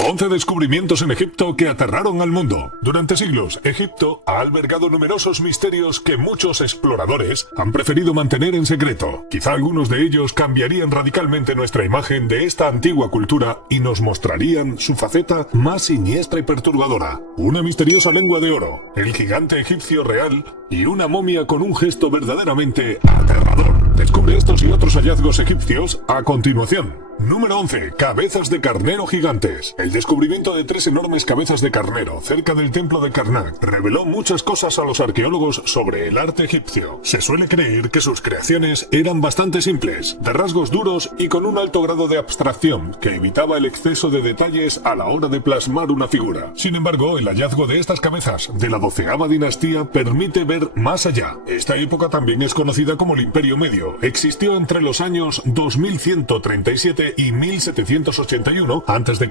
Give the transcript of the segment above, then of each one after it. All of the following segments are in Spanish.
11 descubrimientos en Egipto que aterraron al mundo. Durante siglos, Egipto ha albergado numerosos misterios que muchos exploradores han preferido mantener en secreto. Quizá algunos de ellos cambiarían radicalmente nuestra imagen de esta antigua cultura y nos mostrarían su faceta más siniestra y perturbadora. Una misteriosa lengua de oro, el gigante egipcio real y una momia con un gesto verdaderamente aterrador. Descubre estos y otros hallazgos egipcios a continuación. Número 11. Cabezas de carnero gigantes. El descubrimiento de 3 enormes cabezas de carnero cerca del templo de Karnak reveló muchas cosas a los arqueólogos sobre el arte egipcio. Se suele creer que sus creaciones eran bastante simples, de rasgos duros y con un alto grado de abstracción que evitaba el exceso de detalles a la hora de plasmar una figura. Sin embargo, el hallazgo de estas cabezas de la 12ª dinastía permite ver más allá. Esta época también es conocida como el Imperio Medio. Existió entre los años 2137 y 1781 a.C.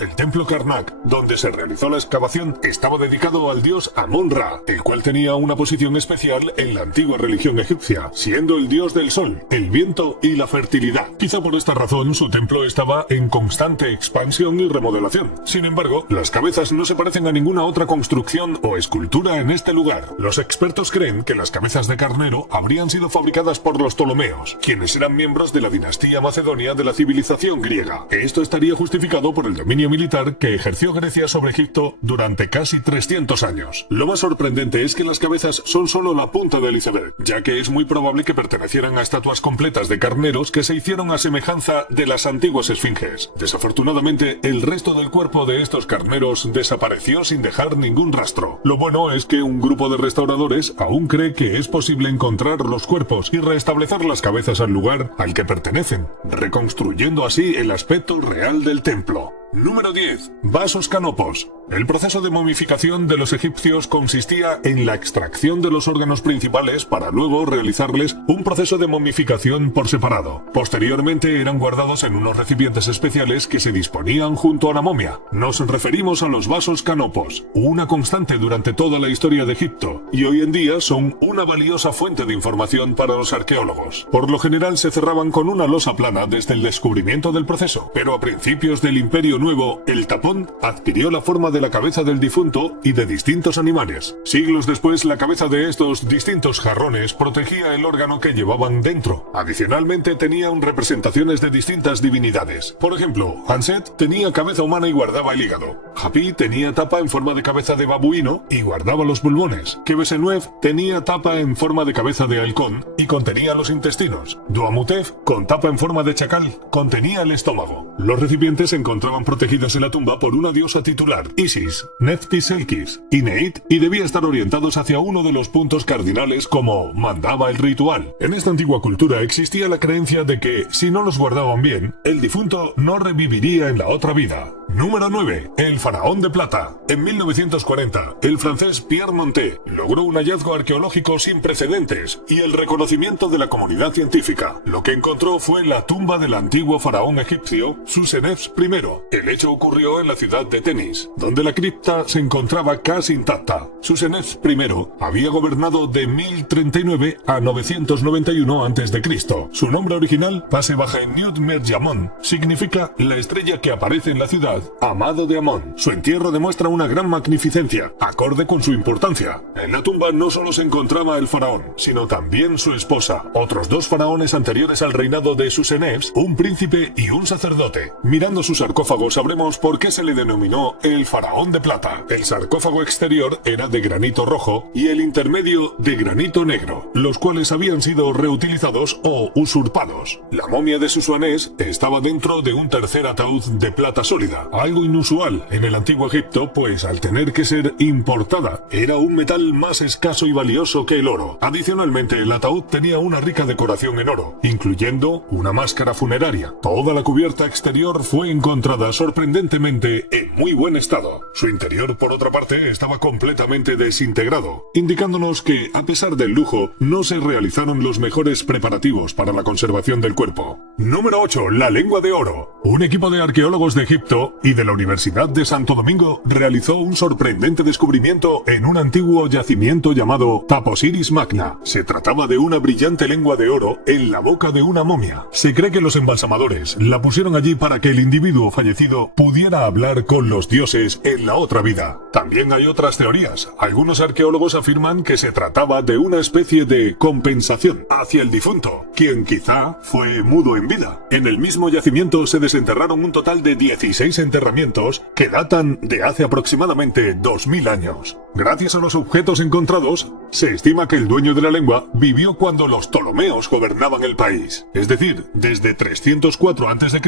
El templo Karnak, donde se realizó la excavación, estaba dedicado al dios Amón-Ra, el cual tenía una posición especial en la antigua religión egipcia, siendo el dios del sol, el viento y la fertilidad. Quizá por esta razón su templo estaba en constante expansión y remodelación. Sin embargo, las cabezas no se parecen a ninguna otra construcción o escultura en este lugar. Los expertos creen que las cabezas de carnero habrían sido fabricadas por los Ptolomeos, quienes eran miembros de la dinastía macedonia de la civilización griega. Esto estaría justificado por el dominio militar que ejerció Grecia sobre Egipto durante casi 300 años. Lo más sorprendente es que las cabezas son solo la punta del iceberg, ya que es muy probable que pertenecieran a estatuas completas de carneros que se hicieron a semejanza de las antiguas esfinges. Desafortunadamente, el resto del cuerpo de estos carneros desapareció sin dejar ningún rastro. Lo bueno es que un grupo de restauradores aún cree que es posible encontrar los cuerpos y restablecer las cabezas al lugar al que pertenecen, reconstruyendo así el aspecto real del templo. Número 10. Vasos canopos. El proceso de momificación de los egipcios consistía en la extracción de los órganos principales para luego realizarles un proceso de momificación por separado. Posteriormente eran guardados en unos recipientes especiales que se disponían junto a la momia. Nos referimos a los vasos canopos, una constante durante toda la historia de Egipto, y hoy en día son una valiosa fuente de información para los arqueólogos. Por lo general se cerraban con una losa plana desde el descubrimiento del proceso, pero a principios del Imperio Nuevo, el tapón adquirió la forma de la cabeza del difunto y de distintos animales. Siglos después, la cabeza de estos distintos jarrones protegía el órgano que llevaban dentro. Adicionalmente, tenían representaciones de distintas divinidades. Por ejemplo, Anset tenía cabeza humana y guardaba el hígado. Hapi tenía tapa en forma de cabeza de babuino y guardaba los pulmones. Quebesenuef tenía tapa en forma de cabeza de halcón y contenía los intestinos. Duamutef, con tapa en forma de chacal, contenía el estómago. Los recipientes se encontraban protegidos en la tumba por una diosa titular, Isis, Nephthys-Elkis y Neit, y debía estar orientados hacia uno de los puntos cardinales como mandaba el ritual. En esta antigua cultura existía la creencia de que, si no los guardaban bien, el difunto no reviviría en la otra vida. Número 9. El faraón de plata. En 1940, el francés Pierre Montet logró un hallazgo arqueológico sin precedentes y el reconocimiento de la comunidad científica. Lo que encontró fue la tumba del antiguo faraón egipcio Susenefs I. El hecho ocurrió en la ciudad de Tenis, donde la cripta se encontraba casi intacta. Susenefs I había gobernado de 1039 a 991 a.C. Su nombre original, Pasebaheniut Merjamon, significa la estrella que aparece en la ciudad, amado de Amón. Su entierro demuestra una gran magnificencia, acorde con su importancia. En la tumba no solo se encontraba el faraón, sino también su esposa, otros 2 faraones anteriores al reinado de Susenefs, un príncipe y un sacerdote. Mirando su sarcófago sabremos por qué se le denominó el faraón de plata. El sarcófago exterior era de granito rojo y el intermedio de granito negro, los cuales habían sido reutilizados o usurpados. La momia de Susuanés estaba dentro de un tercer ataúd de plata sólida, algo inusual en el antiguo Egipto, pues al tener que ser importada, era un metal más escaso y valioso que el oro. Adicionalmente, el ataúd tenía una rica decoración en oro, incluyendo una máscara funeraria. Toda la cubierta exterior fue encontrada sorprendentemente en muy buen estado. Su interior, por otra parte, estaba completamente desintegrado, indicándonos que, a pesar del lujo, no se realizaron los mejores preparativos para la conservación del cuerpo. Número 8. La lengua de oro. Un equipo de arqueólogos de Egipto y de la Universidad de Santo Domingo realizó un sorprendente descubrimiento en un antiguo yacimiento llamado Taposiris Magna. Se trataba de una brillante lengua de oro en la boca de una momia. Se cree que los embalsamadores la pusieron allí para que el individuo fallecido pudiera hablar con los dioses en la otra vida. También hay otras teorías. Algunos arqueólogos afirman que se trataba de una especie de compensación hacia el difunto, quien quizá fue mudo en vida. En el mismo yacimiento se desenterraron un total de 16 enterramientos que datan de hace aproximadamente 2000 años. Gracias a los objetos encontrados, se estima que el dueño de la lengua vivió cuando los Ptolomeos gobernaban el país, es decir, desde 304 a.C.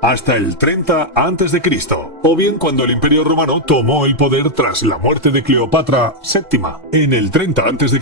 hasta el 30 a.C., o bien cuando el Imperio Romano tomó el poder tras la muerte de Cleopatra VII en el 30 a.C.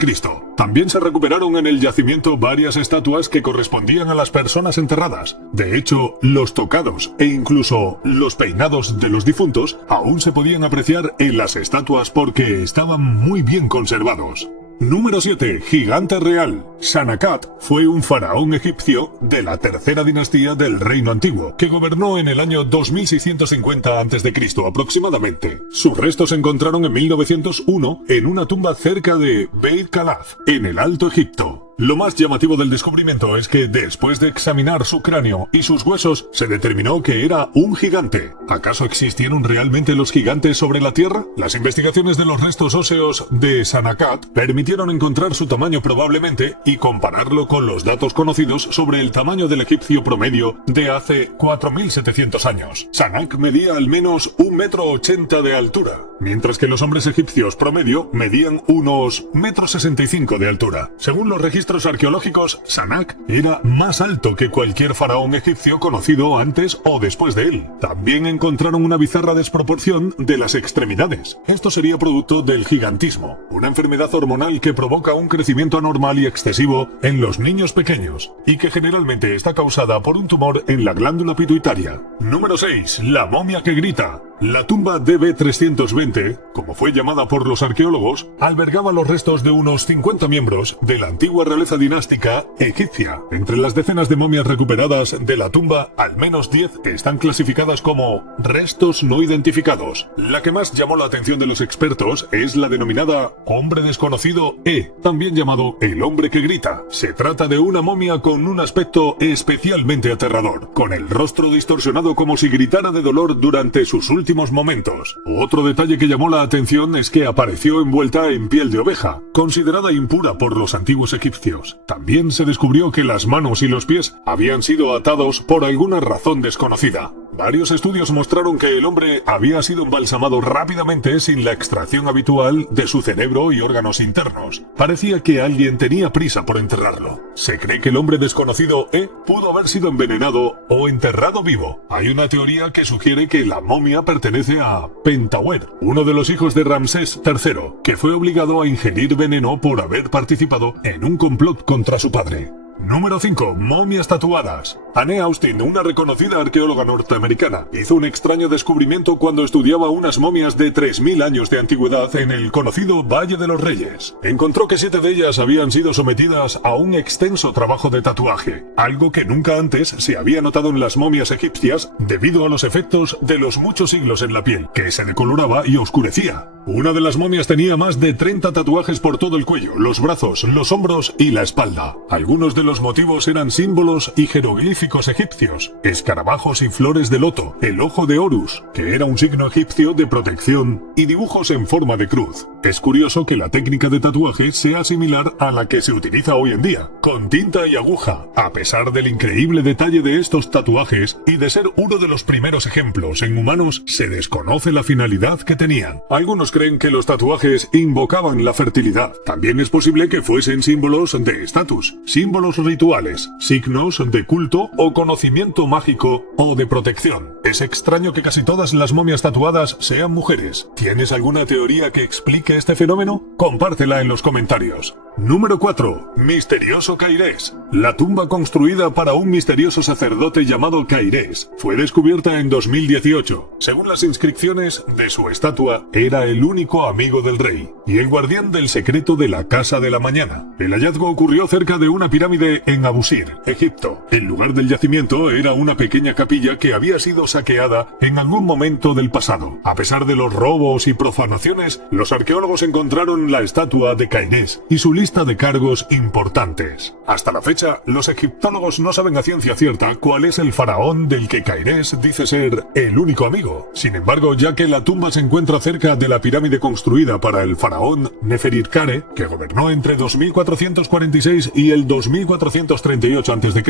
También se recuperaron en el yacimiento varias estatuas que correspondían a las personas enterradas. De hecho, los tocados e incluso los peinados de los difuntos aún se podían apreciar en las estatuas porque estaban muy bien conservados. Número 7. Gigante real. Sanecat fue un faraón egipcio de la tercera dinastía del Reino Antiguo, que gobernó en el año 2650 a.C. aproximadamente. Sus restos se encontraron en 1901 en una tumba cerca de Beit Khalaf, en el Alto Egipto. Lo más llamativo del descubrimiento es que después de examinar su cráneo y sus huesos, se determinó que era un gigante. ¿Acaso existieron realmente los gigantes sobre la Tierra? Las investigaciones de los restos óseos de Sanecat permitieron encontrar su tamaño probablemente y compararlo con los datos conocidos sobre el tamaño del egipcio promedio de hace 4700 años. Sanak medía al menos 1,80 m de altura, mientras que los hombres egipcios promedio medían unos 1,65 m de altura. Según los registros arqueológicos, Sanak era más alto que cualquier faraón egipcio conocido antes o después de él. También encontraron una bizarra desproporción de las extremidades. Esto sería producto del gigantismo, una enfermedad hormonal que provoca un crecimiento anormal y excesivo en los niños pequeños, y que generalmente está causada por un tumor en la glándula pituitaria. Número 6. La momia que grita. La tumba DB320, como fue llamada por los arqueólogos, albergaba los restos de unos 50 miembros de la antigua realeza dinástica egipcia. Entre las decenas de momias recuperadas de la tumba, al menos 10 están clasificadas como restos no identificados. La que más llamó la atención de los expertos es la denominada hombre desconocido E, también llamado el hombre que grita. Se trata de una momia con un aspecto especialmente aterrador, con el rostro distorsionado como si gritara de dolor durante sus últimos momentos. Otro detalle que llamó la atención es que apareció envuelta en piel de oveja, considerada impura por los antiguos egipcios. También se descubrió que las manos y los pies habían sido atados por alguna razón desconocida. Varios estudios mostraron que el hombre había sido embalsamado rápidamente sin la extracción habitual de su cerebro y órganos internos. Parecía que alguien tenía prisa por enterrarlo. Se cree que el hombre desconocido E pudo haber sido envenenado o enterrado vivo. Hay una teoría que sugiere que la momia pertenece a Pentawer, uno de los hijos de Ramsés III, que fue obligado a ingerir veneno por haber participado en un complot contra su padre. Número 5. Momias tatuadas. Anne Austin, una reconocida arqueóloga norteamericana, hizo un extraño descubrimiento cuando estudiaba unas momias de 3000 años de antigüedad en el conocido Valle de los Reyes. Encontró que 7 de ellas habían sido sometidas a un extenso trabajo de tatuaje, algo que nunca antes se había notado en las momias egipcias debido a los efectos de los muchos siglos en la piel, que se decoloraba y oscurecía. Una de las momias tenía más de 30 tatuajes por todo el cuello, los brazos, los hombros y la espalda. Algunos de los motivos eran símbolos y jeroglíficos egipcios, escarabajos y flores de loto, el ojo de Horus, que era un signo egipcio de protección, y dibujos en forma de cruz. Es curioso que la técnica de tatuaje sea similar a la que se utiliza hoy en día, con tinta y aguja. A pesar del increíble detalle de estos tatuajes y de ser uno de los primeros ejemplos en humanos, se desconoce la finalidad que tenían. Algunos creen que los tatuajes invocaban la fertilidad. También es posible que fuesen símbolos de estatus, símbolos rituales, signos de culto o conocimiento mágico o de protección. Es extraño que casi todas las momias tatuadas sean mujeres. ¿Tienes alguna teoría que explique explique este fenómeno? Compártela en los comentarios. Número 4. Misterioso Cairés. La tumba construida para un misterioso sacerdote llamado Cairés fue descubierta en 2018. Según las inscripciones de su estatua, era el único amigo del rey y el guardián del secreto de la Casa de la Mañana. El hallazgo ocurrió cerca de una pirámide en Abusir, Egipto. El lugar del yacimiento era una pequeña capilla que había sido saqueada en algún momento del pasado. A pesar de los robos y profanaciones, los arqueólogos encontraron la estatua de Cairés y su lista de cargos importantes. Hasta la fecha, los egiptólogos no saben a ciencia cierta cuál es el faraón del que Cairés dice ser el único amigo. Sin embargo, ya que la tumba se encuentra cerca de la pirámide construida para el faraón Neferirkare, que gobernó entre 2446 y el 2438 a.C.,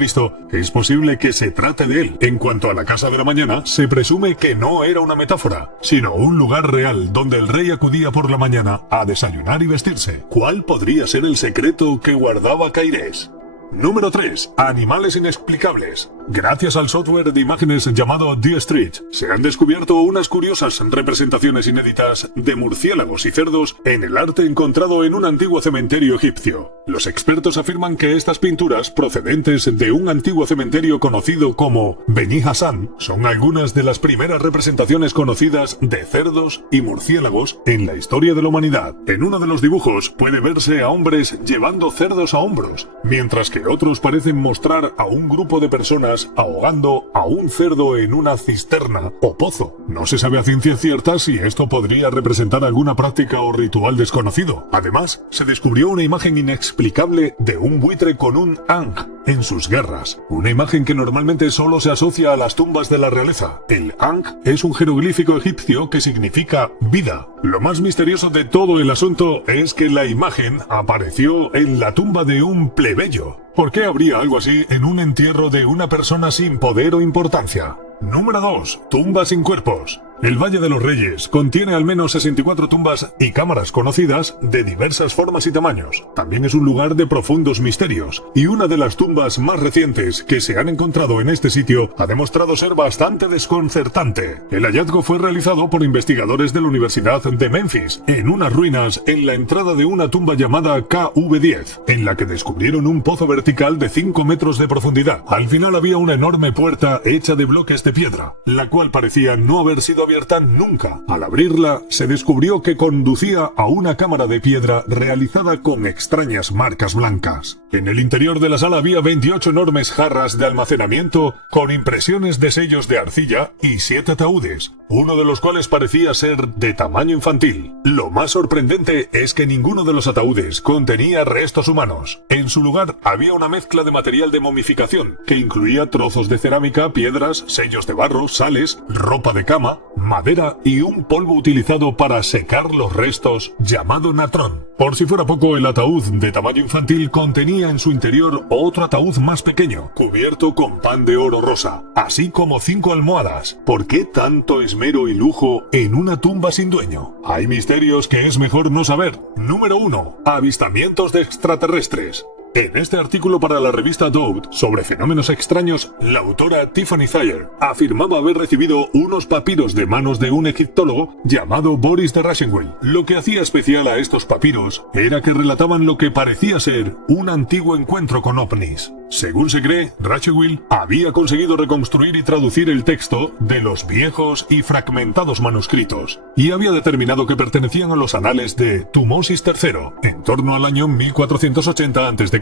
es posible que se trate de él. En cuanto a la Casa de la Mañana, se presume que no era una metáfora, sino un lugar real donde el rey acudía por la mañana a desayunar y vestirse. ¿Cuál podría ser el secreto que guardaba Cairés? Número 3. Animales inexplicables. Gracias al software de imágenes llamado D-Street, se han descubierto unas curiosas representaciones inéditas de murciélagos y cerdos en el arte encontrado en un antiguo cementerio egipcio. Los expertos afirman que estas pinturas, procedentes de un antiguo cementerio conocido como Beni Hassan, son algunas de las primeras representaciones conocidas de cerdos y murciélagos en la historia de la humanidad. En uno de los dibujos puede verse a hombres llevando cerdos a hombros, mientras que otros parecen mostrar a un grupo de personas ahogando a un cerdo en una cisterna o pozo. No se sabe a ciencia cierta si esto podría representar alguna práctica o ritual desconocido. Además, se descubrió una imagen inexplicable de un buitre con un ankh en sus garras, una imagen que normalmente solo se asocia a las tumbas de la realeza. El ankh es un jeroglífico egipcio que significa vida. Lo más misterioso de todo el asunto es que la imagen apareció en la tumba de un plebeyo. ¿Por qué habría algo así en un entierro de una persona sin poder o importancia? Número 2. Tumbas sin cuerpos. El Valle de los Reyes contiene al menos 64 tumbas y cámaras conocidas de diversas formas y tamaños. También es un lugar de profundos misterios, y una de las tumbas más recientes que se han encontrado en este sitio ha demostrado ser bastante desconcertante. El hallazgo fue realizado por investigadores de la Universidad de Memphis, en unas ruinas en la entrada de una tumba llamada KV10, en la que descubrieron un pozo vertical de 5 metros de profundidad. Al final había una enorme puerta hecha de bloques de piedra, la cual parecía no haber sido abierta nunca. Al abrirla, se descubrió que conducía a una cámara de piedra realizada con extrañas marcas blancas. En el interior de la sala había 28 enormes jarras de almacenamiento con impresiones de sellos de arcilla y 7 ataúdes, uno de los cuales parecía ser de tamaño infantil. Lo más sorprendente es que ninguno de los ataúdes contenía restos humanos. En su lugar había una mezcla de material de momificación que incluía trozos de cerámica, piedras, sellos de barro, sales, ropa de cama, madera y un polvo utilizado para secar los restos llamado natrón. Por si fuera poco, el ataúd de tamaño infantil contenía en su interior otro ataúd más pequeño, cubierto con pan de oro rosa, así como 5 almohadas. ¿Por qué tanto esmero y lujo en una tumba sin dueño? Hay misterios que es mejor no saber. Número 1. Avistamientos de extraterrestres. En este artículo para la revista Doubt sobre fenómenos extraños, la autora Tiffany Thayer afirmaba haber recibido unos papiros de manos de un egiptólogo llamado Boris de Raschenwey. Lo que hacía especial a estos papiros era que relataban lo que parecía ser un antiguo encuentro con ovnis. Según se cree, Raschenwey había conseguido reconstruir y traducir el texto de los viejos y fragmentados manuscritos, y había determinado que pertenecían a los anales de Tumosis III, en torno al año 1480 a.C.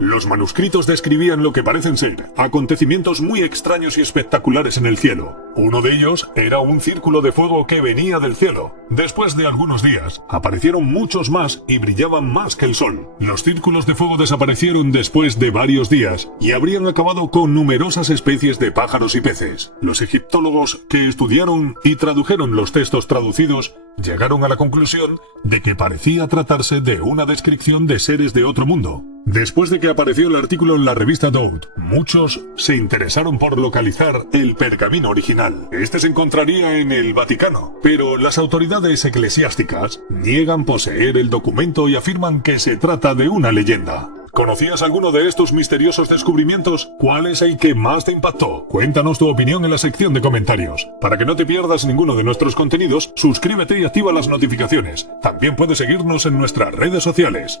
Los manuscritos describían lo que parecen ser acontecimientos muy extraños y espectaculares en el cielo. Uno de ellos era un círculo de fuego que venía del cielo. Después de algunos días, aparecieron muchos más y brillaban más que el sol. Los círculos de fuego desaparecieron después de varios días y habrían acabado con numerosas especies de pájaros y peces. Los egiptólogos que estudiaron y tradujeron los textos traducidos llegaron a la conclusión de que parecía tratarse de una descripción de seres de otro mundo. Después de que apareció el artículo en la revista Doubt, muchos se interesaron por localizar el pergamino original. Este se encontraría en el Vaticano, pero las autoridades eclesiásticas niegan poseer el documento y afirman que se trata de una leyenda. ¿Conocías alguno de estos misteriosos descubrimientos? ¿Cuál es el que más te impactó? Cuéntanos tu opinión en la sección de comentarios. Para que no te pierdas ninguno de nuestros contenidos, suscríbete y activa las notificaciones. También puedes seguirnos en nuestras redes sociales.